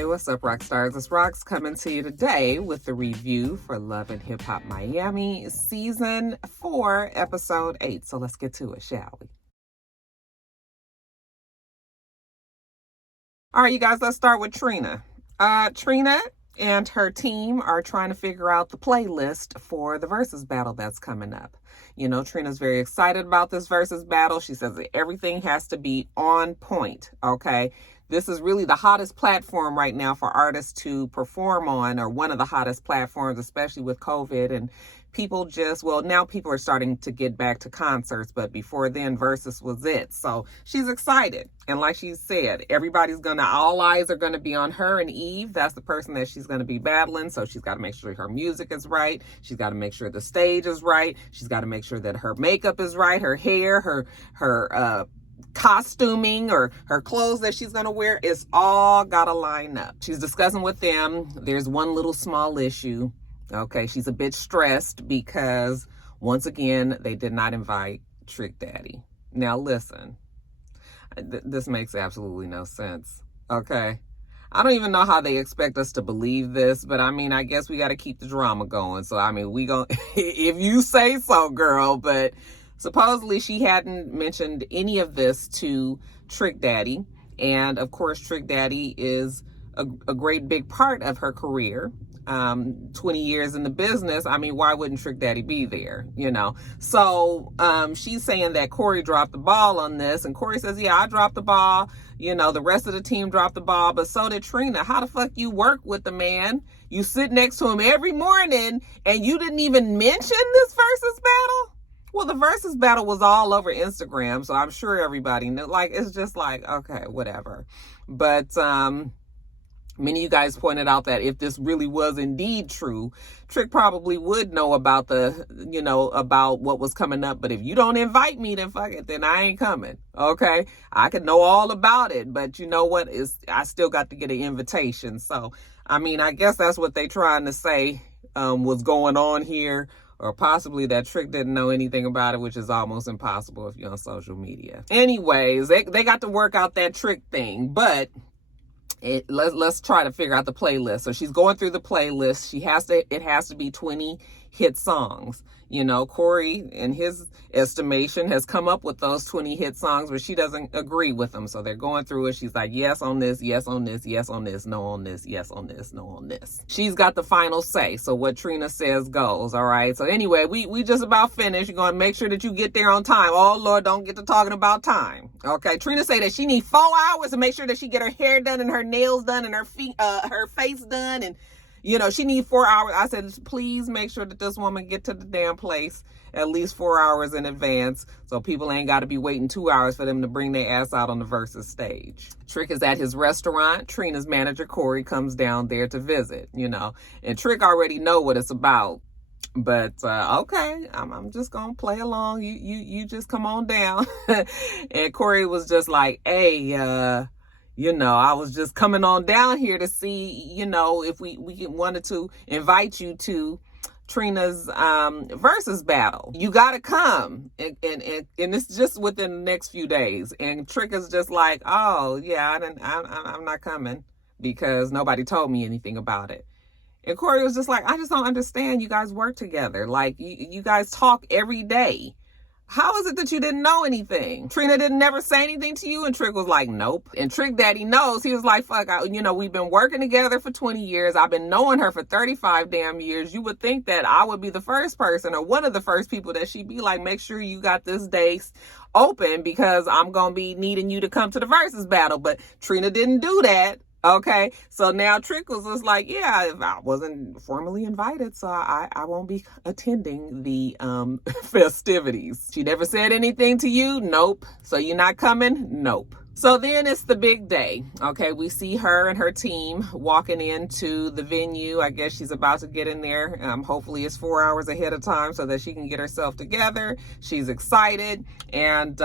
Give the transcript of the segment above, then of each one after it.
Hey, what's up, rock stars? It's Rox coming to you today with the review for Love and Hip Hop Miami Season 4, Episode 8. So let's get to it, shall we? All right, you guys, let's start with Trina. Trina and her team are trying to figure out the playlist for the versus battle that's coming up. You know, Trina's very excited about this versus battle. She says that everything has to be on point, okay? This is really the hottest platform right now for artists to perform on, or one of the hottest platforms, especially with COVID. And people now people are starting to get back to concerts, but before then, Versus was it. So she's excited. And like she said, all eyes are going to be on her and Eve. That's the person that she's going to be battling. So she's got to make sure her music is right. She's got to make sure the stage is right. She's got to make sure that her makeup is right, her hair, her costuming, or her clothes that she's gonna wear, it's all gotta line up. She's discussing with them. There's one little small issue. Okay, she's a bit stressed because once again they did not invite Trick Daddy. Now listen, this makes absolutely no sense. Okay, I don't even know how they expect us to believe this, but I mean, I guess we got to keep the drama going. So I mean, we go if you say so, girl. But supposedly she hadn't mentioned any of this to Trick Daddy. And of course, Trick Daddy is a great big part of her career. 20 years in the business. I mean, why wouldn't Trick Daddy be there? You know? So she's saying that Corey dropped the ball on this. And Corey says, yeah, I dropped the ball. You know, the rest of the team dropped the ball, but so did Trina. How the fuck you work with the man? You sit next to him every morning and you didn't even mention this versus battle? Well, the versus battle was all over Instagram, so I'm sure everybody knew. Like, it's just like, okay, whatever. But many of you guys pointed out that if this really was indeed true, Trick probably would know about about what was coming up. But if you don't invite me, then fuck it, then I ain't coming. Okay, I could know all about it, but you know what? I still got to get an invitation. So, I mean, I guess that's what they trying to say was going on here. Or possibly that Trick didn't know anything about it, which is almost impossible if you're on social media. Anyways, they got to work out that Trick thing, but let's try to figure out the playlist. So she's going through the playlist. It has to be 20 hit songs. You know, Corey, in his estimation, has come up with those 20 hit songs, but she doesn't agree with them. So they're going through it. She's like, yes on this, yes on this, yes on this, no on this, yes on this, no on this. She's got the final say. So what Trina says goes. All right. So anyway, we just about finished. You're going to make sure that you get there on time. Oh, Lord, don't get to talking about time. Okay. Trina say that she needs 4 hours to make sure that she get her hair done and her nails done and her face done. And you know, she needs 4 hours. I said, please make sure that this woman get to the damn place at least 4 hours in advance, so people ain't got to be waiting 2 hours for them to bring their ass out on the versus stage. Trick is at his restaurant. Trina's manager, Corey, comes down there to visit, you know, and Trick already know what it's about. But okay, I'm just gonna play along. You just come on down. And Corey was just like, hey, you know, I was just coming on down here to see, you know, if we wanted to invite you to Trina's versus battle. You got to come. And it's just within the next few days. And Trick is just like, oh, yeah, I'm not coming because nobody told me anything about it. And Corey was just like, I just don't understand. You guys work together. Like, you guys talk every day. How is it that you didn't know anything? Trina didn't never say anything to you? And Trick was like, nope. And Trick Daddy knows. He was like, fuck, we've been working together for 20 years. I've been knowing her for 35 damn years. You would think that I would be the first person or one of the first people that she'd be like, make sure you got this day open because I'm going to be needing you to come to the versus battle. But Trina didn't do that. Okay, so now Trick was just like, yeah, if I wasn't formally invited, so I won't be attending the festivities. She never said anything to you? Nope. So you're not coming? Nope. So then it's the big day. Okay, we see her and her team walking into the venue. I guess she's about to get in there. Hopefully it's 4 hours ahead of time so that she can get herself together. She's excited. And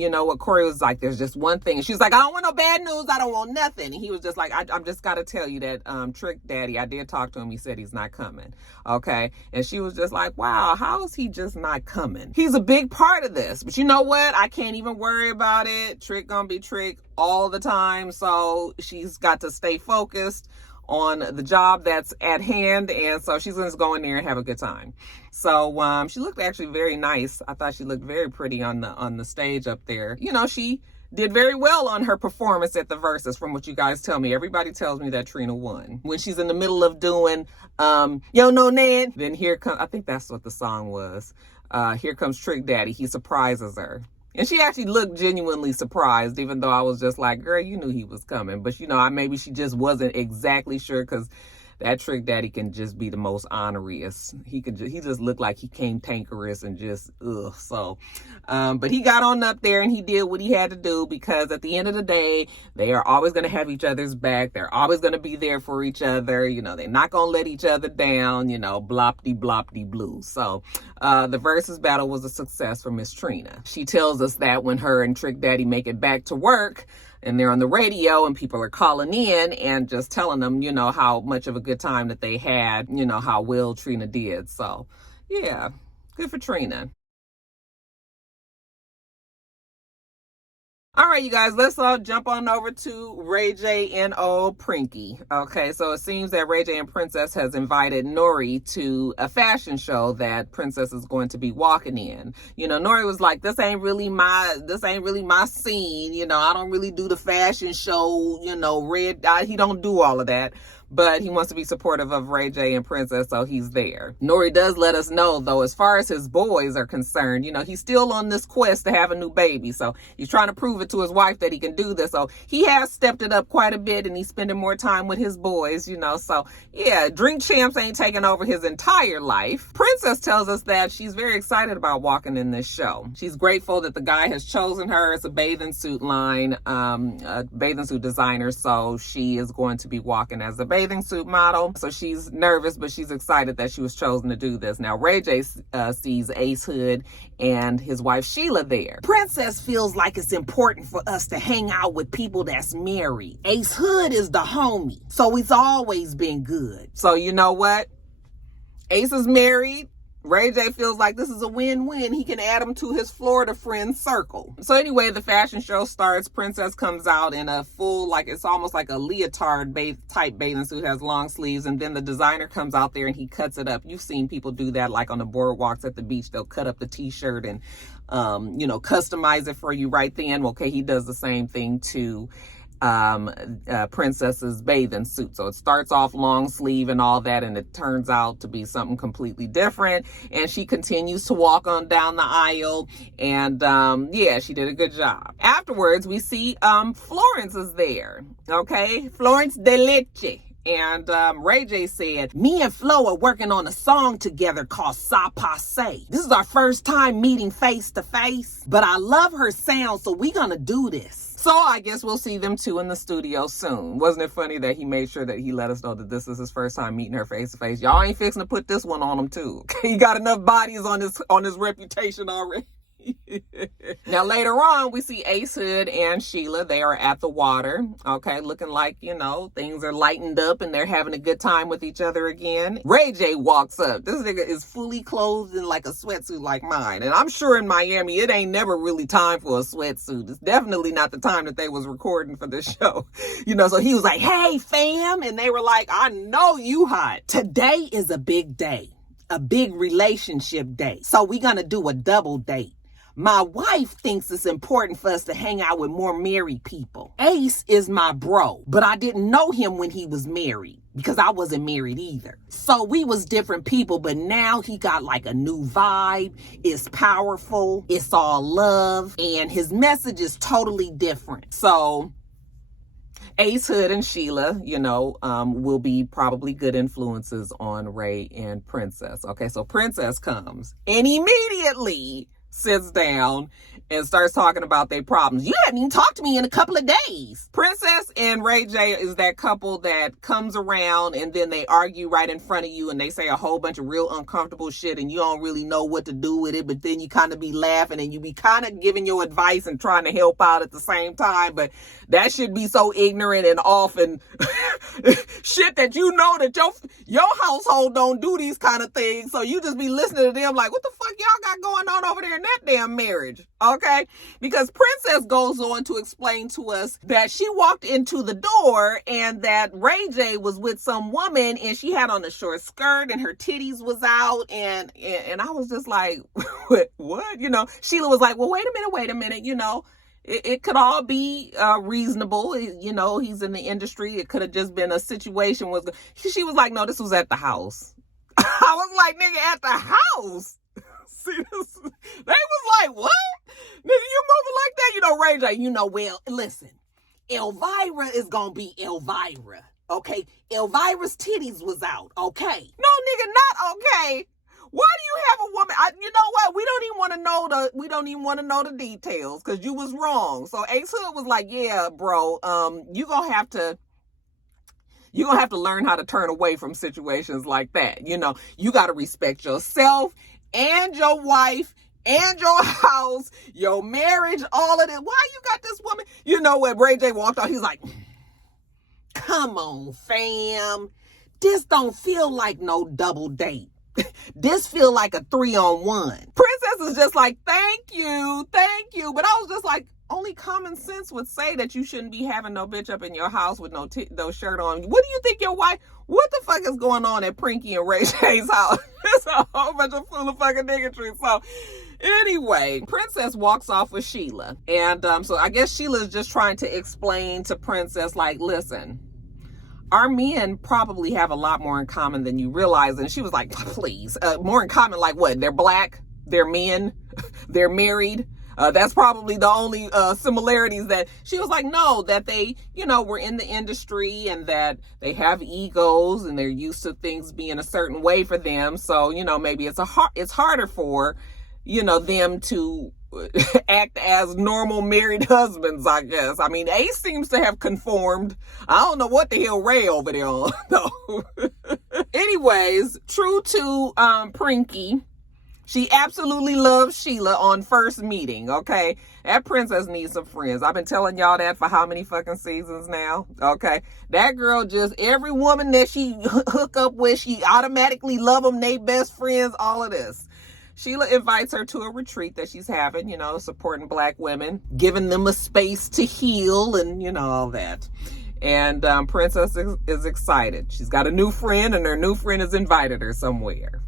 you know what, Corey was like, there's just one thing. She's like, I don't want no bad news. I don't want nothing. And he was just like, I'm just got to tell you that Trick Daddy, I did talk to him. He said he's not coming. Okay. And she was just like, wow, how is he just not coming? He's a big part of this. But you know what? I can't even worry about it. Trick gonna be trick all the time, so she's got to stay focused on the job that's at hand, and so she's going to go in there and have a good time. So she looked actually very nice. I thought she looked very pretty on the stage up there. You know, she did very well on her performance at the Versus, from what you guys tell me. Everybody tells me that Trina won. When she's in the middle of doing Yo No Nan, then here comes, I think that's what the song was. Here comes Trick Daddy. He surprises her. And she actually looked genuinely surprised, even though I was just like, girl, you knew he was coming. But, you know, maybe she just wasn't exactly sure, because that Trick Daddy can just be the most honoriest. He just looked like he came tankerous and just, ugh. So, but he got on up there and he did what he had to do, because at the end of the day, they are always going to have each other's back. They're always going to be there for each other. You know, they're not going to let each other down, you know, blopty blue. So, the Versus battle was a success for Miss Trina. She tells us that when her and Trick Daddy make it back to work, and they're on the radio and people are calling in and just telling them, you know, how much of a good time that they had, you know, how well Trina did. So, yeah, good for Trina. All right, you guys, let's all jump on over to Ray J and old Prinky. Okay, so it seems that Ray J and Princess has invited Nori to a fashion show that Princess is going to be walking in. You know, Nori was like, this ain't really my scene. You know, I don't really do the fashion show, you know, he don't do all of that. But he wants to be supportive of Ray J and Princess, so he's there. Nori does let us know, though, as far as his boys are concerned, you know, he's still on this quest to have a new baby. So he's trying to prove it to his wife that he can do this. So he has stepped it up quite a bit, and he's spending more time with his boys, you know. So, yeah, Drink Champs ain't taking over his entire life. Princess tells us that she's very excited about walking in this show. She's grateful that the guy has chosen her. It's a bathing suit line, a bathing suit designer. So she is going to be walking as a bathing suit model. So she's nervous, but she's excited that she was chosen to do this. Now, Ray J sees Ace Hood and his wife Sheila there. Princess feels like it's important for us to hang out with people that's married. Ace Hood is the homie, so it's always been good. So you know what? Ace is married. Ray J feels like this is a win-win. He can add him to his Florida friend circle. So anyway, the fashion show starts. Princess comes out in a full, like, it's almost like a leotard type bathing suit, has long sleeves. And then the designer comes out there and he cuts it up. You've seen people do that, like on the boardwalks at the beach. They'll cut up the t-shirt and, you know, customize it for you right then. Okay, he does the same thing to Princess's bathing suit. So it starts off long sleeve and all that, and it turns out to be something completely different. And she continues to walk on down the aisle, and yeah, she did a good job. Afterwards, we see Florence is there. Okay, Florence de Leche. And Ray J said, me and Flo are working on a song together called Sa Passe. This is our first time meeting face to face, but I love her sound, so we gonna do this. So I guess we'll see them two in the studio soon. Wasn't it funny that he made sure that he let us know that this is his first time meeting her face to face? Y'all ain't fixing to put this one on him too. Okay, he got enough bodies on his reputation already. Now later on, we see Ace Hood and Sheila. They are at the water, okay, looking like, you know, things are lightened up and they're having a good time with each other again. Ray J walks up. This nigga is fully clothed in like a sweatsuit like mine, and I'm sure in Miami it ain't never really time for a sweatsuit. It's definitely not the time that they was recording for this show, you know. So he was like, hey fam, and they were like, I know you hot. Today is a big day, a big relationship day, so we gonna do a double date. My wife thinks it's important for us to hang out with more married people. Ace is my bro, but I didn't know him when he was married because I wasn't married either. So we was different people, but now he got like a new vibe. It's powerful. It's all love. And his message is totally different. So Ace Hood and Sheila, you know, will be probably good influences on Ray and Princess. Okay, so Princess comes and immediately sits down and starts talking about their problems. You haven't even talked to me in a couple of days. Princess and Ray J is that couple that comes around and then they argue right in front of you and they say a whole bunch of real uncomfortable shit and you don't really know what to do with it, but then you kind of be laughing and you be kind of giving your advice and trying to help out at the same time. But that should be so ignorant and off and shit that you know that your household don't do these kind of things. So you just be listening to them like, what the fuck y'all got going on over there in that damn marriage, okay? Because Princess goes on to explain to us that she walked into the door and that Ray J was with some woman and she had on a short skirt and her titties was out, and I was just like, what? You know, Sheila was like, well, wait a minute, you know, it could all be reasonable. You know, he's in the industry. It could have just been a situation. She was like, no, this was at the house. I was like, nigga, at the house? See this? They was like, what? Nigga, you moving like that? You know, Ray J, you know, well, listen, Elvira is gonna be Elvira, okay? Elvira's titties was out, okay? No, nigga, not okay. Why do you have a woman? You know what? We don't even want to know the details because you was wrong. So Ace Hood was like, yeah, bro, you're gonna have to learn how to turn away from situations like that. You know, you got to respect yourself and your wife and your house, your marriage, all of it. Why you got this woman? You know, when Ray J walked out, he's like, come on, fam. This don't feel like no double date. This feel like a 3-on-1. Princess is just like, thank you. But I was just like, only common sense would say that you shouldn't be having no bitch up in your house with no shirt on. What do you think your wife, what the fuck is going on at Prinky and Ray J's house? It's a whole bunch of full of fucking niggatry. So anyway, Princess walks off with Sheila. And so I guess Sheila is just trying to explain to Princess, like, listen, our men probably have a lot more in common than you realize. And she was like, please, more in common, like what? They're black, they're men, they're married. That's probably the only similarities. That she was like, no, that they, you know, were in the industry and that they have egos and they're used to things being a certain way for them. So, you know, maybe it's harder for, you know, them to act as normal married husbands, I guess. I mean, Ace seems to have conformed. I don't know what the hell Ray over there on, though. Anyways, true to Prinky, she absolutely loves Sheila on first meeting, okay? That Princess needs some friends. I've been telling y'all that for how many fucking seasons now, okay? That girl just, every woman that she hook up with, she automatically love them, they best friends, all of this. Sheila invites her to a retreat that she's having, you know, supporting black women, giving them a space to heal and, you know, all that. And Princess is excited. She's got a new friend and her new friend has invited her somewhere.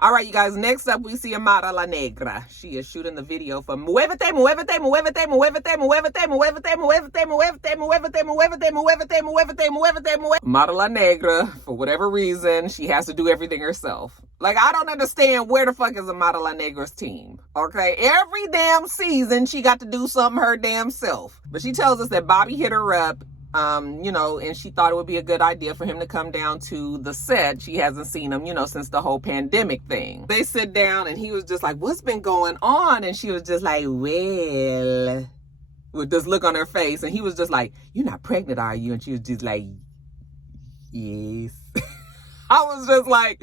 All right, you guys, next up, we see Amara La Negra. She is shooting the video for Muévete, Muévete, Muévete, Muévete, Muévete, Muévete, Muévete, Muévete, Muévete, Muévete, Muévete, Muévete, Muévete, Muévete. Amara La Negra, for whatever reason, she has to do everything herself. Like, I don't understand where the fuck is Amara La Negra's team, okay? Every damn season, she got to do something her damn self. But she tells us that Bobby hit her up, you know, and she thought it would be a good idea for him to come down to the set. She hasn't seen him, you know, since the whole pandemic thing. They sit down and he was just like, what's been going on? And she was just like, well, with this look on her face. And he was just like, you're not pregnant, are you? And she was just like, yes. I was just like,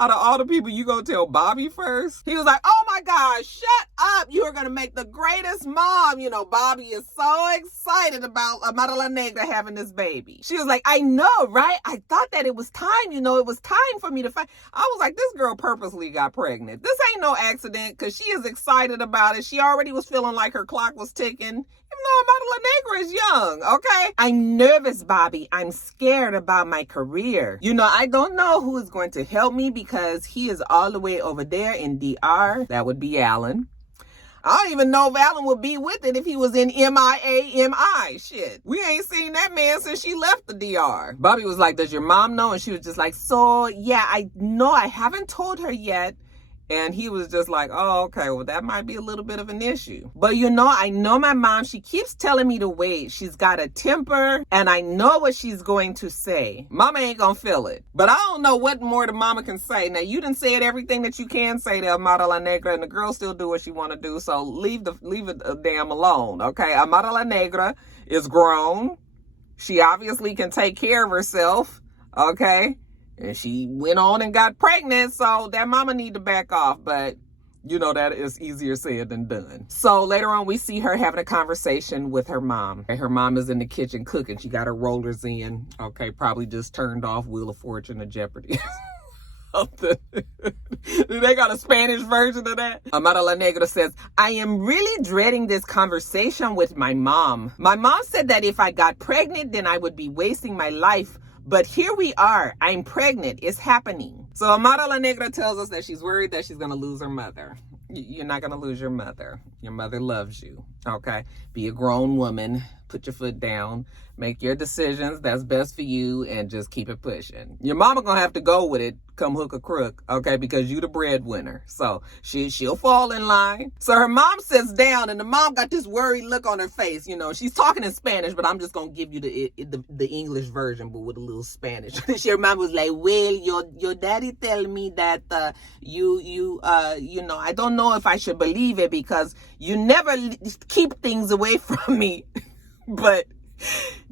out of all the people, you gonna tell Bobby first? He was like, oh my God, shut up. You are gonna make the greatest mom. You know, Bobby is so excited about Amara La Negra having this baby. She was like, I know, right? I thought that it was time, you know, it was time for me to find. I was like, this girl purposely got pregnant. This ain't no accident because she is excited about it. She already was feeling like her clock was ticking. Even though Amara La Negra is young, okay? I'm nervous, Bobby. I'm scared about my career. You know, I don't know who is going to help me because he is all the way over there in DR. That would be Alan. I don't even know if Alan would be with it if he was in MIA. Shit. We ain't seen that man since she left the DR. Bobby was like, does your mom know? And she was just like, so, yeah, I know. I haven't told her yet. And he was just like, oh, okay, well, that might be a little bit of an issue. But, you know, I know my mom, she keeps telling me to wait. She's got a temper, and I know what she's going to say. Mama ain't gonna feel it. But I don't know what more the mama can say. Now, you done said everything that you can say to Amara La Negra, and the girl still do what she want to do, so leave it damn alone, okay? Amara La Negra is grown. She obviously can take care of herself, okay? And she went on and got pregnant, so that mama need to back off. But, you know, that is easier said than done. So later on, we see her having a conversation with her mom. Her mom is in the kitchen cooking. She got her rollers in. Okay, probably just turned off Wheel of Fortune or Jeopardy. something. Do they got a Spanish version of that? Amara La Negra says, I am really dreading this conversation with my mom. My mom said that if I got pregnant, then I would be wasting my life. But here we are. I'm pregnant. It's happening. So Amara La Negra tells us that she's worried that she's going to lose her mother. You're not going to lose your mother. Your mother loves you. Okay? Be a grown woman. Put your foot down. Make your decisions that's best for you and just keep it pushing. Your mama going to have to go with it come hook or crook, okay? Because you the breadwinner. So she'll fall in line. So her mom sits down and the mom got this worried look on her face. You know, she's talking in Spanish, but I'm just going to give you the English version, but with a little Spanish. Your mom was like, well, your daddy tell me that you know, I don't know if I should believe it because you never keep things away from me. But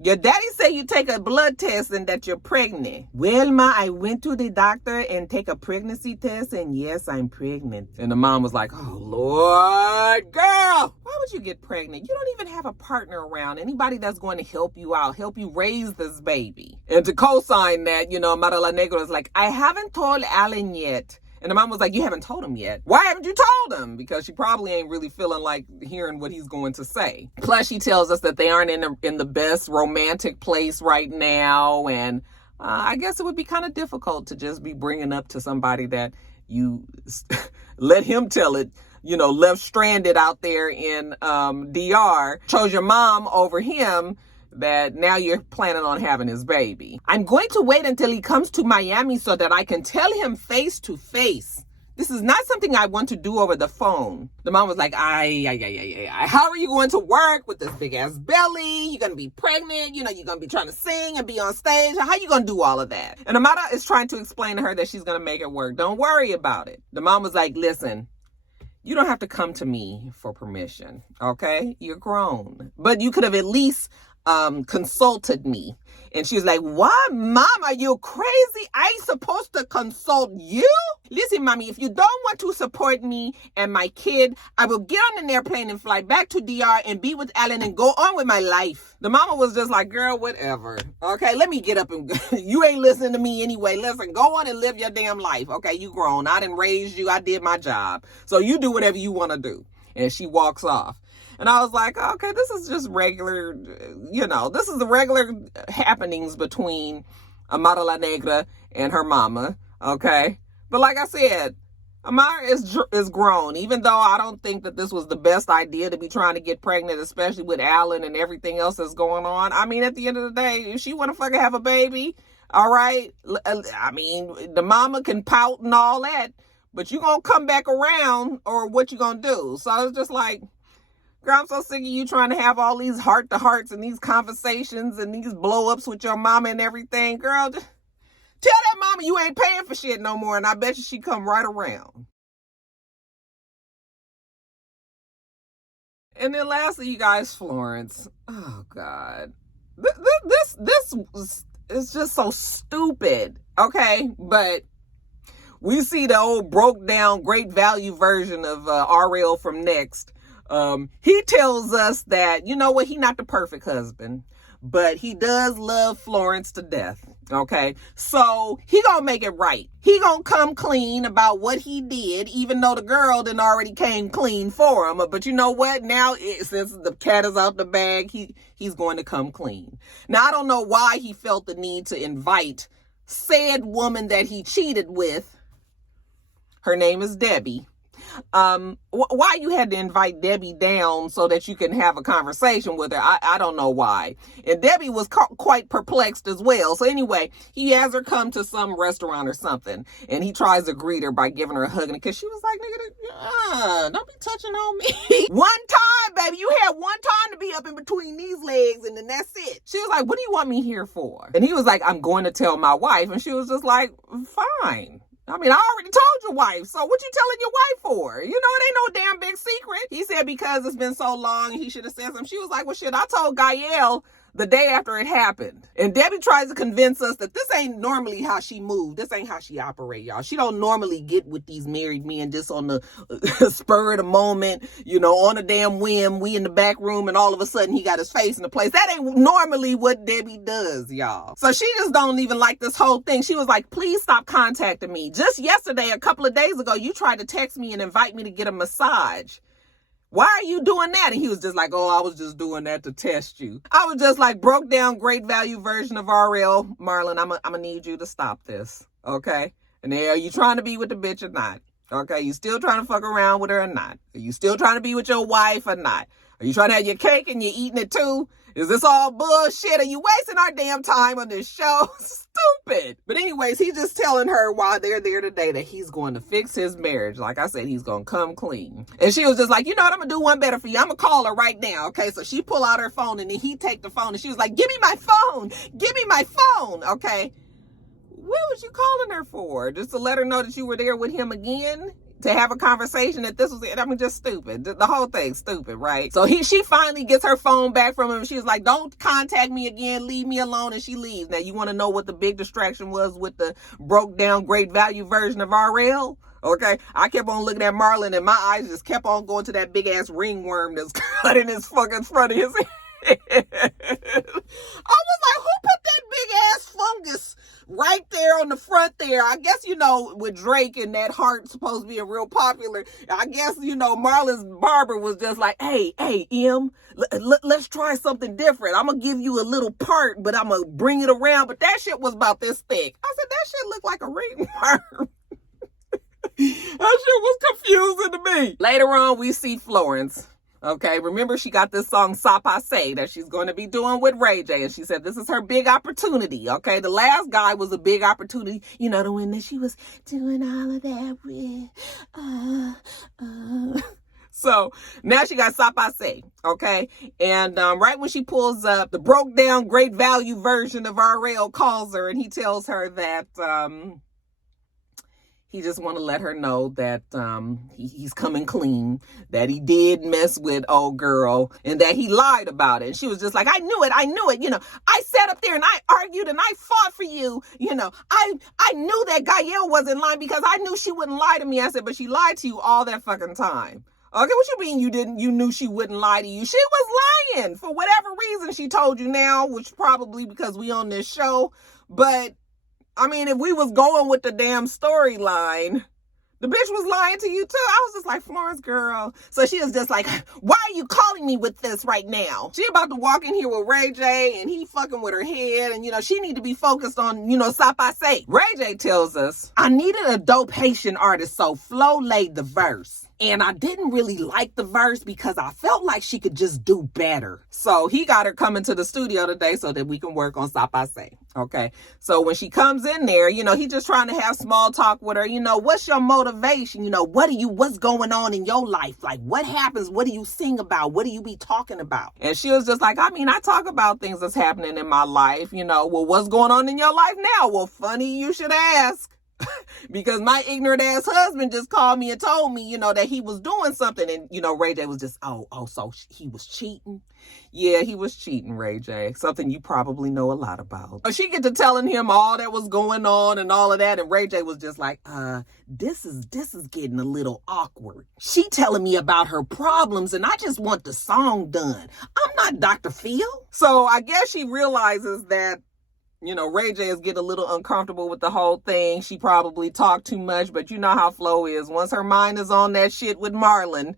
your daddy say you take a blood test and that you're pregnant. Well, ma, I went to the doctor and take a pregnancy test and yes, I'm pregnant. And the mom was like, oh, Lord, girl, why would you get pregnant? You don't even have a partner around. Anybody that's going to help you out, help you raise this baby. And to co-sign that, you know, Amara La Negra was like, I haven't told Alan yet. And the mom was like, you haven't told him yet. Why haven't you told him? Because she probably ain't really feeling like hearing what he's going to say. Plus, she tells us that they aren't in the best romantic place right now. And I guess it would be kind of difficult to just be bringing up to somebody that you let him tell it, you know, left stranded out there in DR, chose your mom over him, that now you're planning on having his baby. I'm going to wait until he comes to Miami so that I can tell him face to face. This is not something I want to do over the phone. The mom was like, how are you going to work with this big ass belly? You're going to be pregnant. You know, you're going to be trying to sing and be on stage. How are you going to do all of that? And Amara is trying to explain to her that she's going to make it work. Don't worry about it. The mom was like, listen, you don't have to come to me for permission. Okay? You're grown. But you could have at least consulted me. And she was like, what? Mom, are you crazy? I ain't supposed to consult you? Listen, mommy, if you don't want to support me and my kid, I will get on an airplane and fly back to DR and be with Alan and go on with my life. The mama was just like, girl, whatever. Okay, let me get up and you ain't listening to me anyway. Listen, go on and live your damn life. Okay, you grown. I done raised you. I did my job. So you do whatever you want to do. And she walks off. And I was like, okay, this is just regular, you know, this is the regular happenings between Amara La Negra and her mama, okay? But like I said, Amara is grown, even though I don't think that this was the best idea to be trying to get pregnant, especially with Alan and everything else that's going on. I mean, at the end of the day, if she want to fucking have a baby, all right? I mean, the mama can pout and all that, but you gonna come back around or what you gonna do? So I was just like, girl, I'm so sick of you trying to have all these heart-to-hearts and these conversations and these blow-ups with your mama and everything. Girl, tell that mama you ain't paying for shit no more, and I bet you she come right around. And then lastly, you guys, Florence. Oh, God. This is just so stupid, okay? But we see the old broke-down, great value version of Ariel from Next. He tells us that, you know what, he not the perfect husband, but he does love Florence to death, okay? So he gonna make it right. He gonna come clean about what he did, even though the girl done already came clean for him. But you know what? Now, since the cat is out the bag, he's going to come clean. Now, I don't know why he felt the need to invite said woman that he cheated with. Her name is Debbie. Why you had to invite Debbie down so that you can have a conversation with her, I don't know why. And Debbie was quite perplexed as well. So anyway, he has her come to some restaurant or something, and he tries to greet her by giving her a hug, because she was like, nigga, don't be touching on me. One time, baby, you had one time to be up in between these legs, and then that's it. She was like, what do you want me here for? And he was like, I'm going to tell my wife. And she was just like, fine. I mean, I already told your wife, so what you telling your wife for? You know, it ain't no damn big secret. He said because it's been so long, he should have said something. She was like, well, shit, I told Gael the day after it happened. And Debbie tries to convince us that this ain't normally how she moved. This ain't how she operate, y'all. She don't normally get with these married men just on the spur of the moment, you know, on a damn whim. We in the back room and all of a sudden he got his face in the place. That ain't normally what Debbie does, y'all. So she just don't even like this whole thing. She was like, please stop contacting me. Just yesterday, a couple of days ago, you tried to text me and invite me to get a massage. Why are you doing that? And he was just like, oh, I was just doing that to test you. I was just like, broke down great value version of RL. Marlon, I'm gonna need you to stop this, okay? And then, are you trying to be with the bitch or not? Okay, you still trying to fuck around with her or not? Are you still trying to be with your wife or not? Are you trying to have your cake and you're eating it too? Is this all bullshit? Are you wasting our damn time on this show? Stupid. But anyways, he's just telling her while they're there today that he's going to fix his marriage. Like I said, he's going to come clean. And she was just like, you know what? I'm going to do one better for you. I'm going to call her right now. Okay, so she pull out her phone and then he take the phone and she was like, give me my phone. Give me my phone. Okay. What was you calling her for? Just to let her know that you were there with him again? To have a conversation that this was it? I mean, just stupid. The whole thing's stupid, right? So she finally gets her phone back from him. She was like, don't contact me again. Leave me alone. And she leaves. Now, you want to know what the big distraction was with the broke down great value version of RL? Okay, I kept on looking at Marlon and my eyes just kept on going to that big ass ringworm that's cut in his fucking front of his head. I was like, who put that big ass fungus right there on the front there? I guess, you know, with Drake and that heart supposed to be a real popular, I guess, you know, Marlon's barber was just like, hey, Em, let's try something different. I'm going to give you a little part, but I'm going to bring it around. But that shit was about this thick. I said, that shit looked like a ringworm. That shit was confusing to me. Later on, we see Florence. Okay, remember she got this song Sapase that she's going to be doing with Ray J. And she said this is her big opportunity. Okay, the last guy was a big opportunity. You know, the one that she was doing all of that with. So now she got Sapase. Okay, and right when she pulls up, the broke down great value version of RL calls her and he tells her that he just want to let her know that he's coming clean, that he did mess with old girl, and that he lied about it. And she was just like, I knew it. You know, I sat up there and I argued and I fought for you. You know, I knew that Gael wasn't lying because I knew she wouldn't lie to me. I said, but she lied to you all that fucking time. Okay, what you mean you knew she wouldn't lie to you? She was lying for whatever reason she told you now, which probably because we on this show. But I mean, if we was going with the damn storyline, the bitch was lying to you too. I was just like, Florence, girl. So she was just like, why are you calling me with this right now? She about to walk in here with Ray J and he fucking with her head. And, you know, she need to be focused on, you know, Sapase. Ray J tells us, I needed a dope Haitian artist, so Flo laid the verse. And I didn't really like the verse because I felt like she could just do better. So he got her coming to the studio today so that we can work on Sapase. Okay. So when she comes in there, you know, he just trying to have small talk with her. You know, what's your motivation? You know, what's going on in your life? Like, what happens? What do you sing about? What do you be talking about? And she was just like, I mean, I talk about things that's happening in my life. You know, well, what's going on in your life now? Well, funny you should ask. Because my ignorant ass husband just called me and told me, you know, that he was doing something. And, you know, Ray J was just, so he was cheating. Yeah, he was cheating, Ray J. Something you probably know a lot about. So she get to telling him all that was going on and all of that. And Ray J was just like, this is getting a little awkward. She telling me about her problems and I just want the song done. I'm not Dr. Phil. So I guess she realizes that, you know, Ray J is getting a little uncomfortable with the whole thing. She probably talked too much, but you know how Flo is. Once her mind is on that shit with Marlon,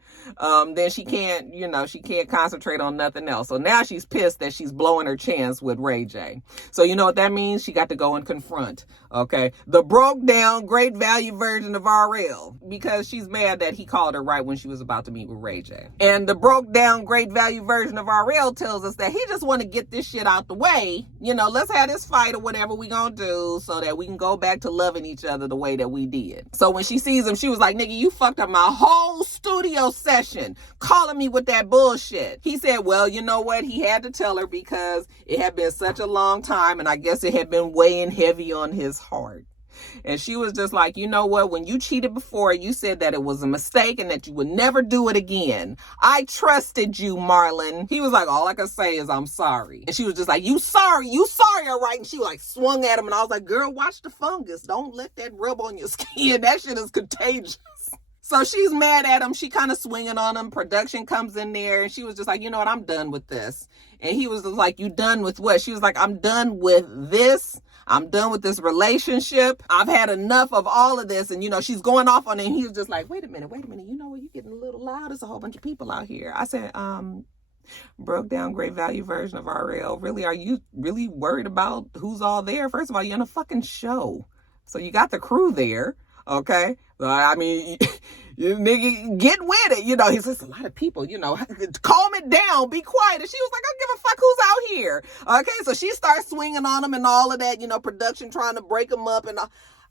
then she can't concentrate on nothing else. So now she's pissed that she's blowing her chance with Ray J. So you know what that means? She got to go and confront, okay, the broke down great value version of RL because she's mad that he called her right when she was about to meet with Ray J. And the broke down great value version of RL tells us that he just want to get this shit out the way. You know, let's have this fight or whatever we gonna do so that we can go back to loving each other the way that we did. So when she sees him, she was like, nigga, you fucked up my whole studio session calling me with that bullshit. He said, well, you know what? He had to tell her because it had been such a long time and I guess it had been weighing heavy on his heart. And she was just like, you know what? When you cheated before, you said that it was a mistake and that you would never do it again. I trusted you, Marlon. He was like, all I can say is I'm sorry. And she was just like, you sorry, all right? And she like swung at him, and I was like, girl, watch the fungus. Don't let that rub on your skin. That shit is contagious. So she's mad at him. She kind of swinging on him. Production comes in there, and she was just like, you know what? I'm done with this. And he was just like, you done with what? She was like, I'm done with this. I'm done with this relationship. I've had enough of all of this. And, you know, she's going off on it. And he was just like, wait a minute. You know what? You're getting a little loud. There's a whole bunch of people out here. I said, broke down great value version of RL. Really, are you really worried about who's all there? First of all, you're in a fucking show. So you got the crew there. Okay. I mean, you nigga, get with it. You know, he says a lot of people, you know, calm it down, be quiet. And she was like, I don't give a fuck who's out here. Okay. So she starts swinging on him and all of that, you know, production trying to break him up. And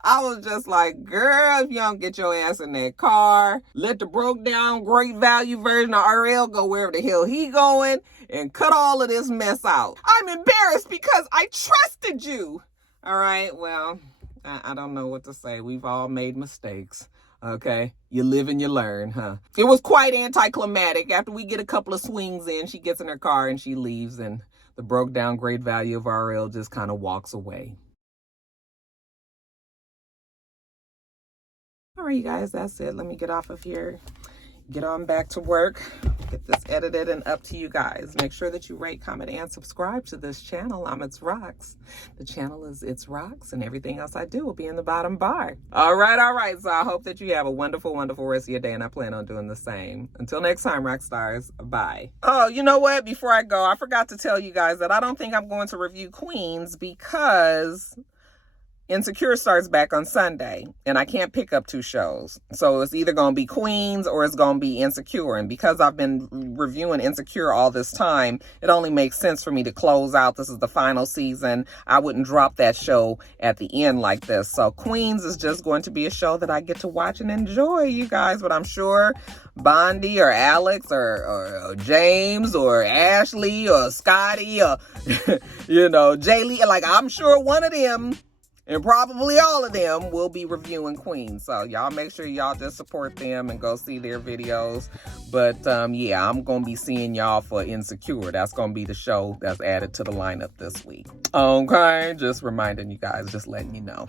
I was just like, girl, if you don't get your ass in that car, let the broke down great value version of RL go wherever the hell he going and cut all of this mess out. I'm embarrassed because I trusted you. All right. Well, I don't know what to say. We've all made mistakes. Okay. You live and you learn, huh? It was quite anticlimactic. After we get a couple of swings in, she gets in her car and she leaves, and the broke down great value of RL just kind of walks away. All right, you guys, that's it. Let me get off of here. Get on back to work. Get this edited and up to you guys. Make sure that you rate, comment, and subscribe to this channel. I'm itsrox. The channel is itsrox, and everything else I do will be in the bottom bar. All right. So I hope that you have a wonderful, wonderful rest of your day, and I plan on doing the same. Until next time, rock stars. Bye. Oh, you know what? Before I go, I forgot to tell you guys that I don't think I'm going to review Queens because Insecure starts back on Sunday, and I can't pick up 2 shows. So it's either going to be Queens or it's going to be Insecure. And because I've been reviewing Insecure all this time, it only makes sense for me to close out. This is the final season. I wouldn't drop that show at the end like this. So Queens is just going to be a show that I get to watch and enjoy, you guys. But I'm sure Bondi or Alex or James or Ashley or Scotty or, you know, Jaylee, like I'm sure one of them, and probably all of them, will be reviewing Queens. So y'all make sure y'all just support them and go see their videos. But yeah, I'm going to be seeing y'all for Insecure. That's going to be the show that's added to the lineup this week. Okay, just reminding you guys, just letting you know.